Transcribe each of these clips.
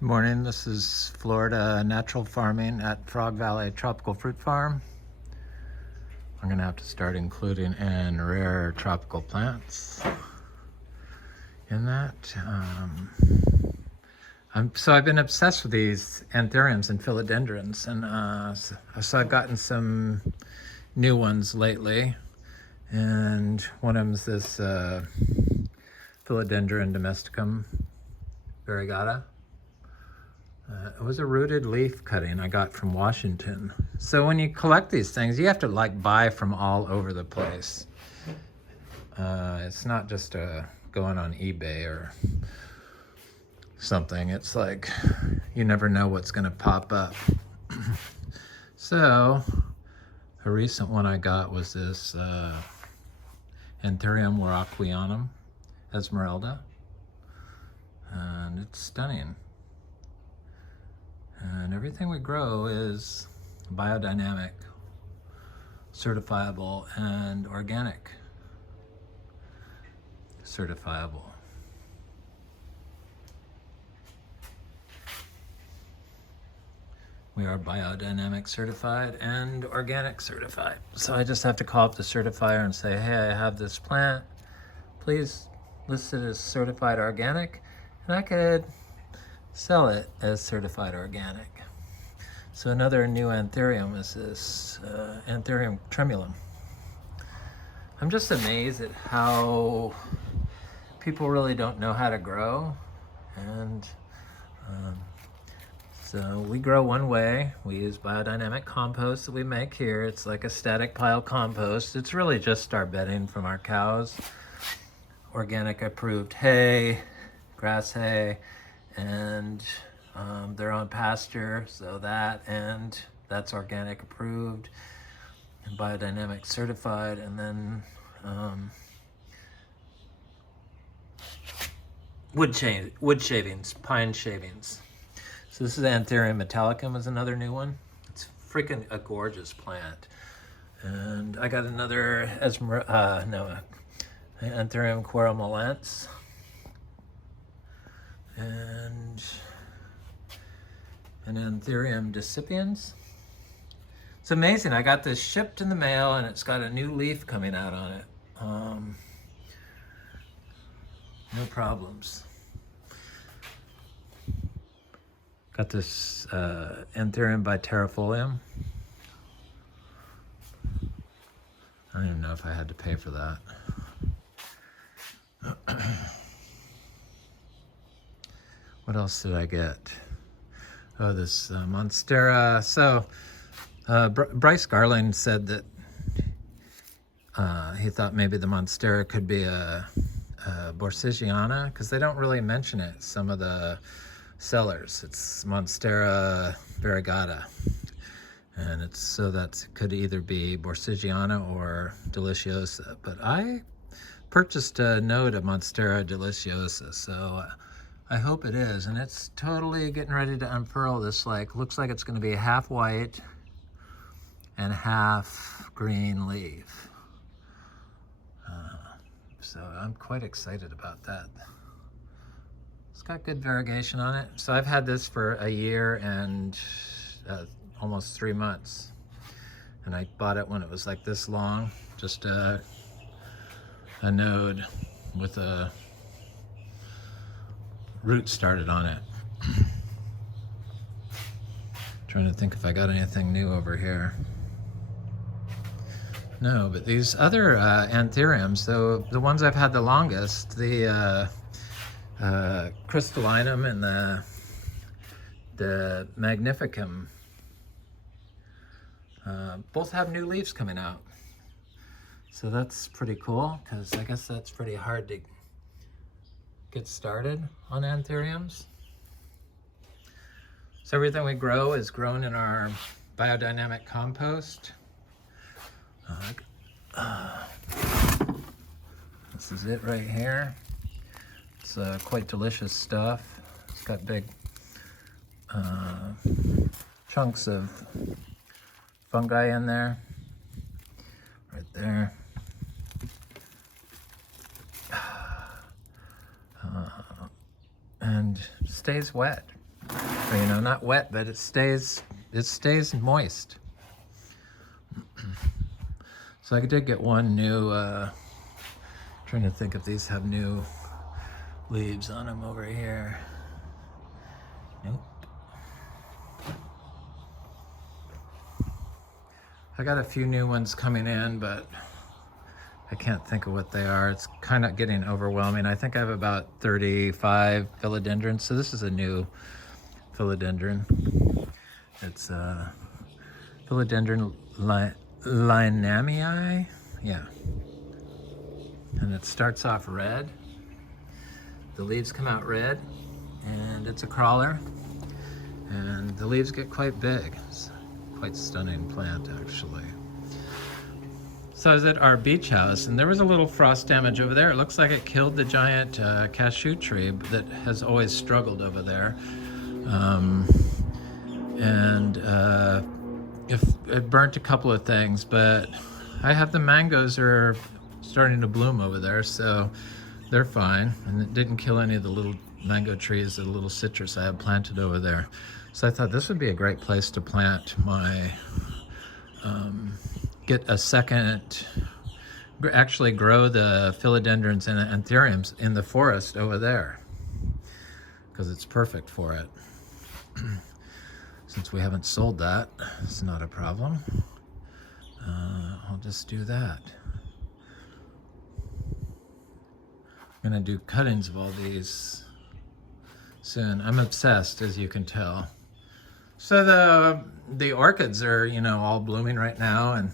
Good morning, this is Florida Natural Farming at Frog Valley Tropical Fruit Farm. I'm gonna have to start including in rare tropical plants in that. So I've been obsessed with these anthuriums and philodendrons, and so I've gotten some new ones lately, and one of them is this Philodendron domesticum variegata. It was a rooted leaf cutting I got from Washington. So when you collect these things, you have to like buy from all over the place. It's not just going on eBay or something. It's like you never know what's going to pop up. So a recent one I got was this Anthurium Waroqueanum Esmeralda, and it's stunning. And everything we grow is biodynamic, certifiable, and organic certifiable. We are biodynamic certified and organic certified. So I just have to call up the certifier and say, hey, I have this plant. Please list it as certified organic, and I could sell it as certified organic. So another new anthurium is this Anthurium tremulum. I'm just amazed at how people really don't know how to grow, and so we grow one way. We use biodynamic compost that we make here. It's like a static pile compost. It's really just our bedding from our cows, organic approved hay, grass hay, and they're on pasture, so that's organic approved and biodynamic certified. And then wood shavings, pine shavings. So this is Anthurium Metallicum is another new one. It's freaking a gorgeous plant. And I got another Anthurium queralmalense. And an Anthurium decipiens. It's amazing. I got this shipped in the mail, and it's got a new leaf coming out on it. No problems. Got this Anthurium vitarifolium. I don't even know if I had to pay for that. What else did I get? Oh, this Monstera. So Bryce Garland said that he thought maybe the Monstera could be a Borsigiana, because they don't really mention it, some of the sellers. It's Monstera variegata, and it's so that could either be Borsigiana or deliciosa. But I purchased a node of Monstera deliciosa, so I hope it is, and it's totally getting ready to unfurl. This looks like it's going to be half white and half green leaf. So I'm quite excited about that. It's got good variegation on it. So I've had this for a year and almost 3 months, and I bought it when it was like this long, just a node with a root started on it. Trying to think if I got anything new over here. No, but these other anthuriums, though, the ones I've had the longest, the crystallimun and the magnificum, both have new leaves coming out. So that's pretty cool, because I guess that's pretty hard to get started on anthuriums. So everything we grow is grown in our biodynamic compost. This is it right here. It's quite delicious stuff. It's got big chunks of fungi in there, right there. And stays wet. Or, you know, not wet, but it stays moist. So I did get one new, trying to think if these have new leaves on them over here. Nope. I got a few new ones coming in, but I can't think of what they are. It's kind of getting overwhelming. I think I have about 35 philodendrons. So this is a new philodendron. It's philodendron lynamii. Yeah. And it starts off red. The leaves come out red, and it's a crawler. And the leaves get quite big. It's quite stunning plant, actually. So I was at our beach house, and there was a little frost damage over there. It looks like it killed the giant cashew tree that has always struggled over there. If it burnt a couple of things, but I have the mangoes are starting to bloom over there, so they're fine. And it didn't kill any of the little mango trees, the little citrus I have planted over there. So I thought this would be a great place to plant my, get a second, actually grow the philodendrons and anthuriums in the forest over there, because it's perfect for it. Since we haven't sold that, it's not a problem. I'll just do that. I'm gonna do cuttings of all these soon. I'm obsessed, as you can tell. So the orchids are, you know, all blooming right now, and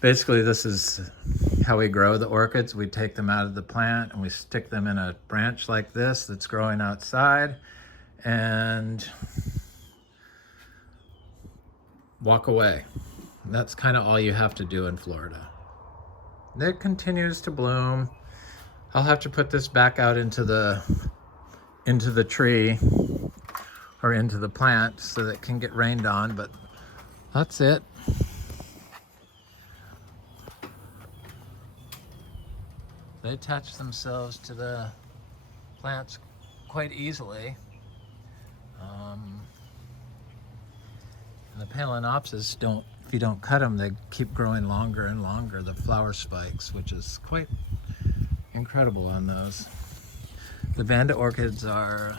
basically this is how we grow the orchids. We take them out of the plant and we stick them in a branch like this that's growing outside, and walk away. That's kind of all you have to do in Florida. It continues to bloom. I'll have to put this back out into the tree or into the plant so that it can get rained on, but that's it. They attach themselves to the plants quite easily. And the Phalaenopsis don't, if you don't cut them, they keep growing longer and longer, the flower spikes, which is quite incredible on those. The Vanda orchids are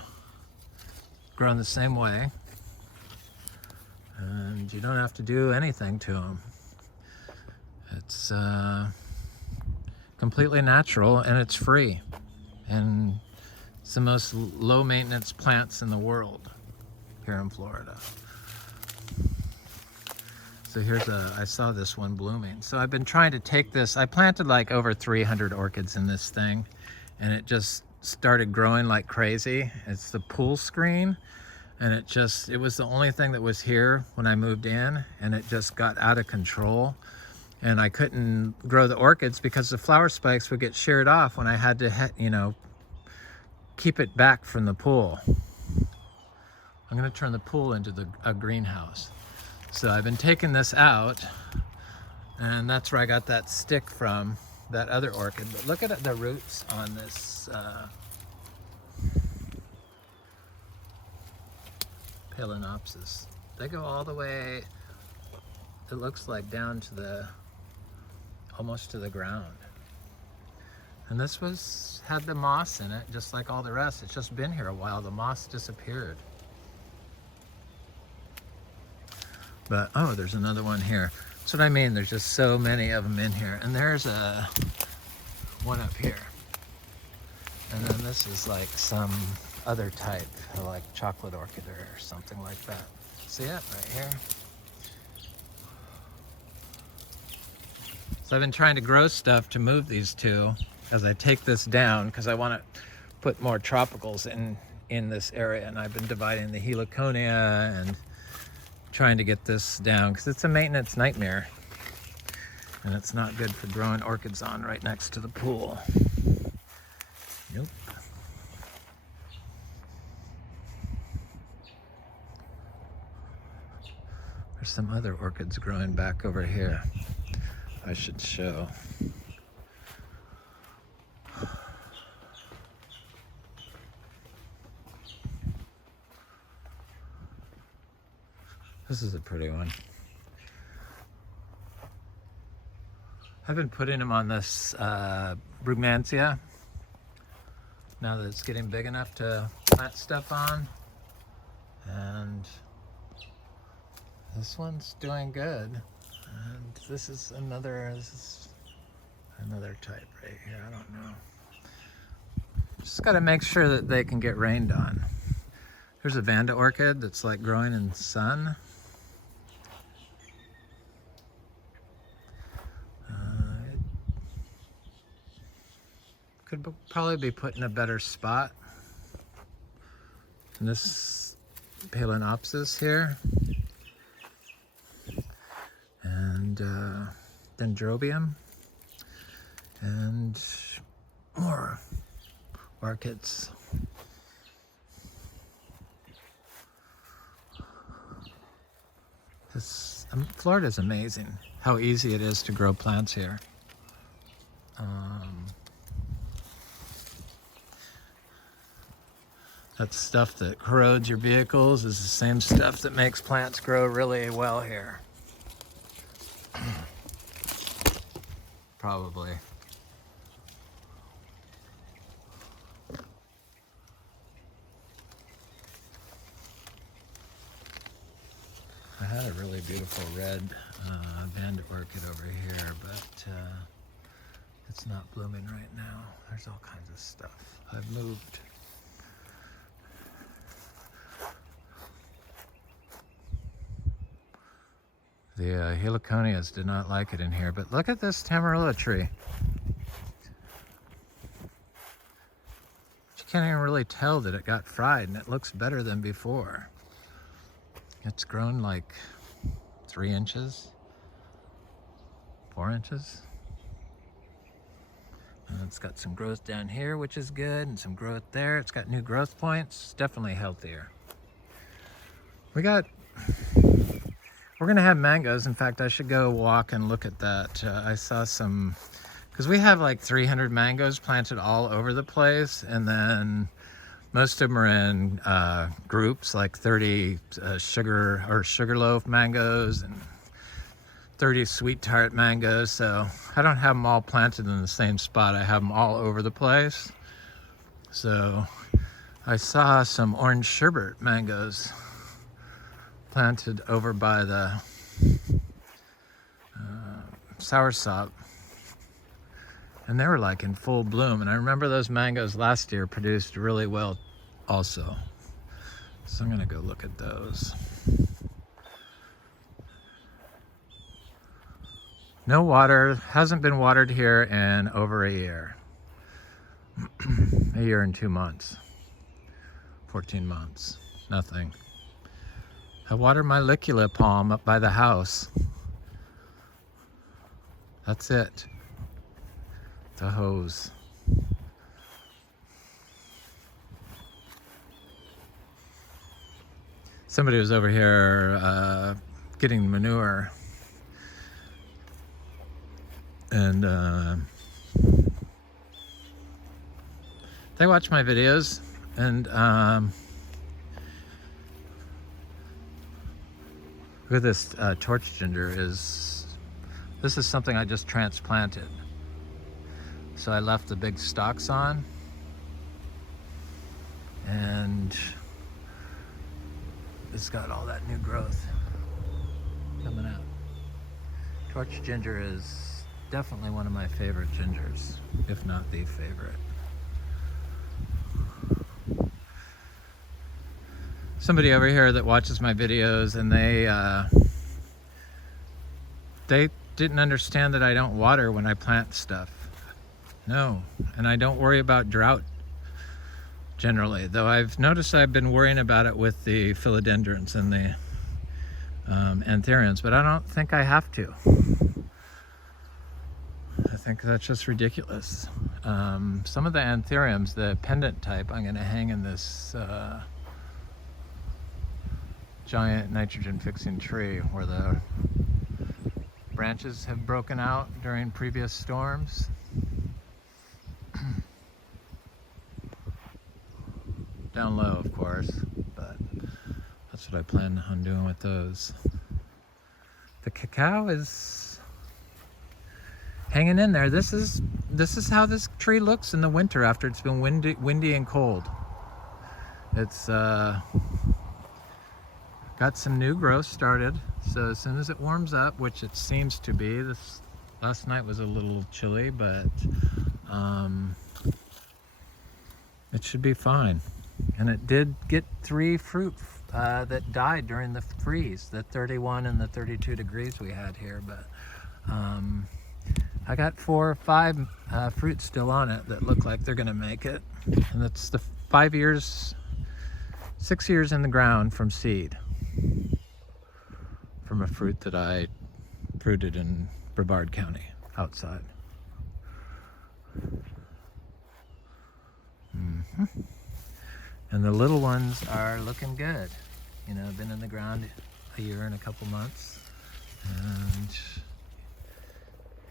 grown the same way, and you don't have to do anything to them. It's completely natural, and it's free, and it's the most low maintenance plants in the world here in Florida. So here's I saw this one blooming. So I've been trying to take this, I planted like over 300 orchids in this thing, and it just started growing like crazy. It's the pool screen, and it was the only thing that was here when I moved in, and it just got out of control. And I couldn't grow the orchids because the flower spikes would get sheared off when I had to, you know, keep it back from the pool. I'm gonna turn the pool into a greenhouse. So I've been taking this out, and that's where I got that stick from, that other orchid. But look at the roots on this Phalaenopsis. They go all the way, it looks like down to almost to the ground. And this had the moss in it, just like all the rest. It's just been here a while. The moss disappeared. But, oh, there's another one here. That's what I mean. There's just so many of them in here. And there's one up here. And then this is like some other type, like chocolate orchid or something like that. See it right here? So I've been trying to grow stuff to move these two as I take this down, because I want to put more tropicals in this area. And I've been dividing the heliconia and trying to get this down, because it's a maintenance nightmare, and it's not good for growing orchids on right next to the pool. Nope. There's some other orchids growing back over here I should show. This is a pretty one. I've been putting them on this Brugmansia now that it's getting big enough to plant stuff on. And this one's doing good. And this is another type right here. I don't know. Just got to make sure that they can get rained on. Here's a Vanda orchid that's like growing in sun. It could probably be put in a better spot. And this Phalaenopsis here. And Dendrobium. And more orchids. Florida's amazing how easy it is to grow plants here. That stuff that corrodes your vehicles is the same stuff that makes plants grow really well here. Probably. I had a really beautiful red Vanda orchid over here, but it's not blooming right now. There's all kinds of stuff. I've moved. The heliconias did not like it in here, but look at this Tamarillo tree. You can't even really tell that it got fried, and it looks better than before. It's grown like 3 inches, 4 inches. And it's got some growth down here, which is good, and some growth there. It's got new growth points, definitely healthier. We're gonna have mangoes. In fact, I should go walk and look at that. I saw some, because we have like 300 mangoes planted all over the place, and then most of them are in groups, like 30 sugarloaf mangoes and 30 sweet tart mangoes. So I don't have them all planted in the same spot. I have them all over the place. So I saw some orange sherbet mangoes planted over by the Soursop. And they were like in full bloom. And I remember those mangoes last year produced really well also. So I'm gonna go look at those. No water, hasn't been watered here in over a year. A year and 2 months. 14 months, nothing. I water my licula palm up by the house. That's it. The hose. Somebody was over here getting manure, and they watch my videos, and look at this torch ginger. This is something I just transplanted. So I left the big stalks on, and it's got all that new growth coming out. Torch ginger is definitely one of my favorite gingers, if not the favorite. Somebody over here that watches my videos, and they didn't understand that I don't water when I plant stuff. No, and I don't worry about drought generally, though I've noticed I've been worrying about it with the Philodendrons and the Anthuriums, but I don't think I have to. I think that's just ridiculous. Some of the Anthuriums, the pendant type, I'm going to hang in this giant nitrogen fixing tree where the branches have broken out during previous storms. Down low, of course, but that's what what I plan on doing with those. The cacao is hanging in there. This is how this tree looks in the winter after it's been windy and cold. It's got some new growth started, so as soon as it warms up, which it seems to be, this last night was a little chilly, but it should be fine. And it did get 3 fruit that died during the freeze, the 31 and the 32 degrees we had here, but I got 4 or 5 fruits still on it that look like they're gonna make it. And that's the 6 years in the ground from seed, from a fruit that I fruited in Brevard County outside. And the little ones are looking good. You know, been in the ground a year and a couple months, and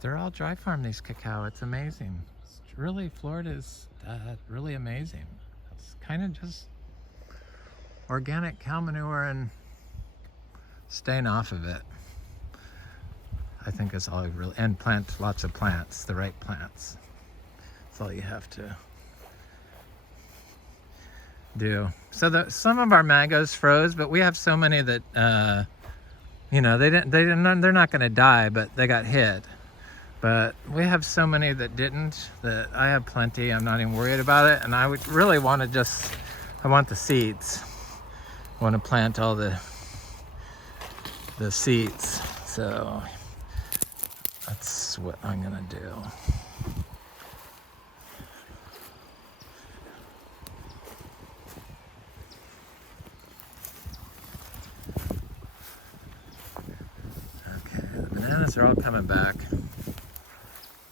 they're all dry farm, these cacao. It's amazing. It's really, Florida's really amazing. It's kind of just organic cow manure and staying off of it. I think it's all really, and plant lots of plants, the right plants. That's all you have to do. So some of our mangoes froze, but we have so many that you know, they're not going to die, but they got hit. But we have so many that didn't, that I have plenty. I'm not even worried about it, and I would really want to I want the seeds. I want to plant all the seeds. So that's what I'm gonna do. Okay, the bananas are all coming back.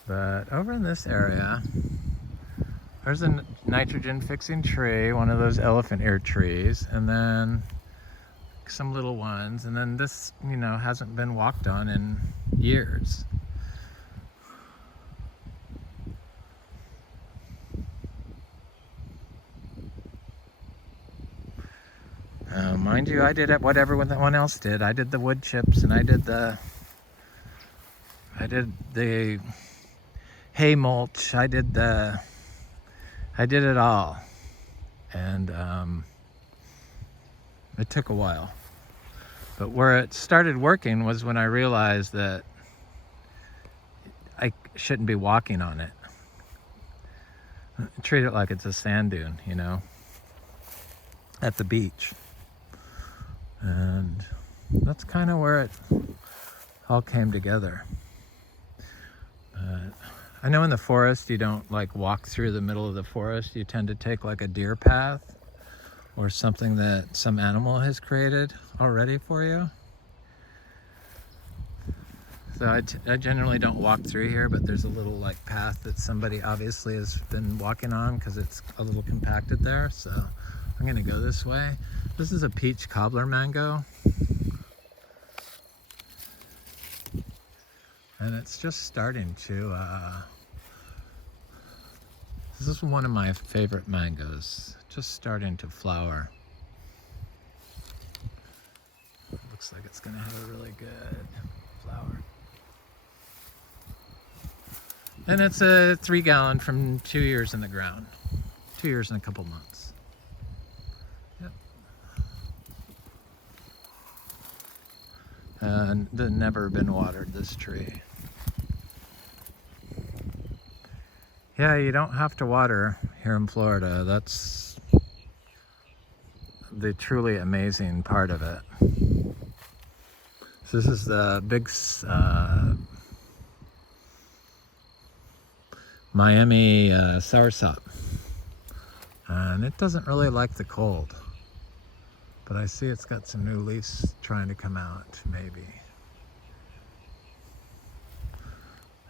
But over in this area, there's a nitrogen fixing tree, one of those elephant ear trees, and then some little ones, and then this, you know, hasn't been walked on in years. Mind you, I did what everyone else did. I did the wood chips, and I did the hay mulch. I did it all, and it took a while. But where it started working was when I realized that I shouldn't be walking on it. Treat it like it's a sand dune, you know, at the beach. And that's kind of where it all came together. I know in the forest you don't like walk through the middle of the forest. You tend to take like a deer path or something that some animal has created already for you. So I generally don't walk through here, but there's a little like path that somebody obviously has been walking on because it's a little compacted there. So I'm gonna go this way. This is a peach cobbler mango. And it's just starting to, this is one of my favorite mangoes, just starting to flower. Looks like it's gonna have a really good flower. And it's a 3 gallon from 2 years in the ground. 2 years and a couple months. Yep. And they've never been watered, this tree. Yeah, you don't have to water here in Florida. That's the truly amazing part of it. So this is the big Miami Soursop. And it doesn't really like the cold. But I see it's got some new leaves trying to come out, maybe.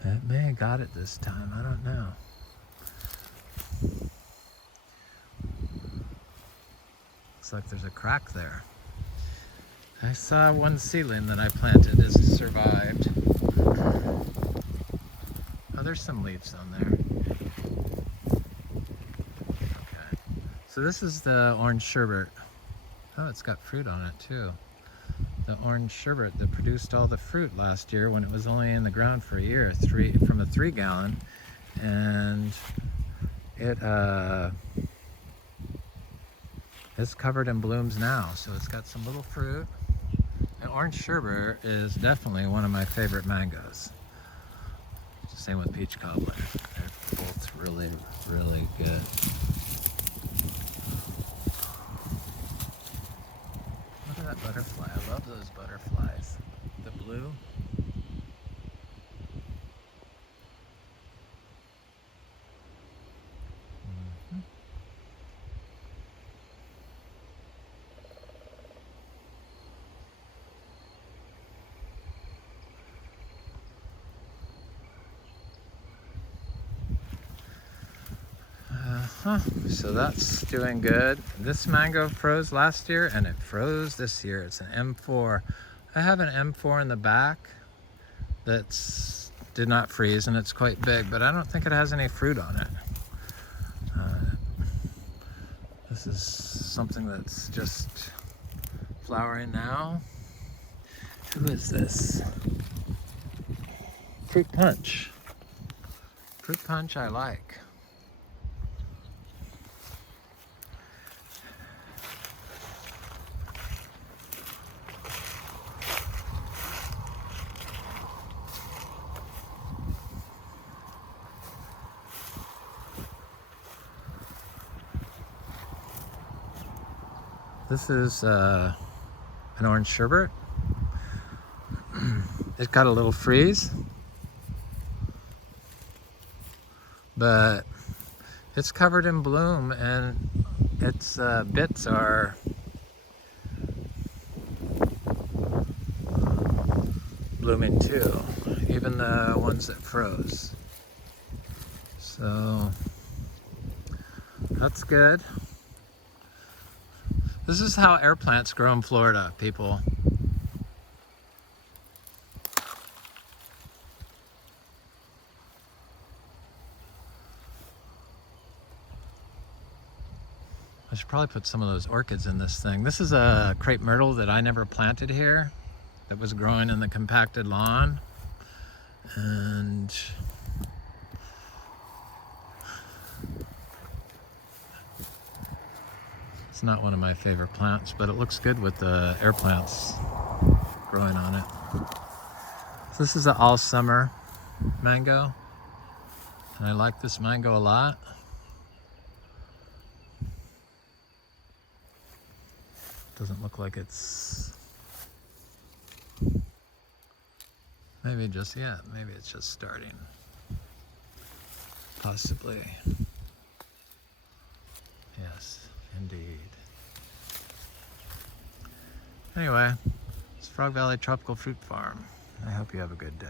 It may have got it this time, I don't know. Looks like there's a crack there. I saw one seedling that I planted has survived. Oh, there's some leaves on there. Okay. So this is the orange sherbet. Oh, it's got fruit on it too. The orange sherbet that produced all the fruit last year when it was only in the ground for a year, from a 3-gallon, and it's covered in blooms now, so it's got some little fruit. And orange sherbet is definitely one of my favorite mangoes. Same with peach cobbler. They're both really, really good. Look at that butterfly. I love those butterflies. The blue. So that's doing good. This mango froze last year and it froze this year. It's an M4. I have an M4 in the back that's did not freeze and it's quite big, but I don't think it has any fruit on it. This is something that's just flowering now. Who is this? Fruit punch. Fruit punch I like. This is an orange sherbet. It got a little freeze, but it's covered in bloom and its bits are blooming too, even the ones that froze. So that's good. This is how air plants grow in Florida, people. I should probably put some of those orchids in this thing. This is a Crepe Myrtle that I never planted here, that was growing in the compacted lawn. And it's not one of my favorite plants, but it looks good with the air plants growing on it. So this is an all summer mango, and I like this mango a lot. Doesn't look like it's maybe just yet. Maybe it's just starting. Possibly. Yes, indeed. Anyway, it's Frog Valley Tropical Fruit Farm. I hope you have a good day.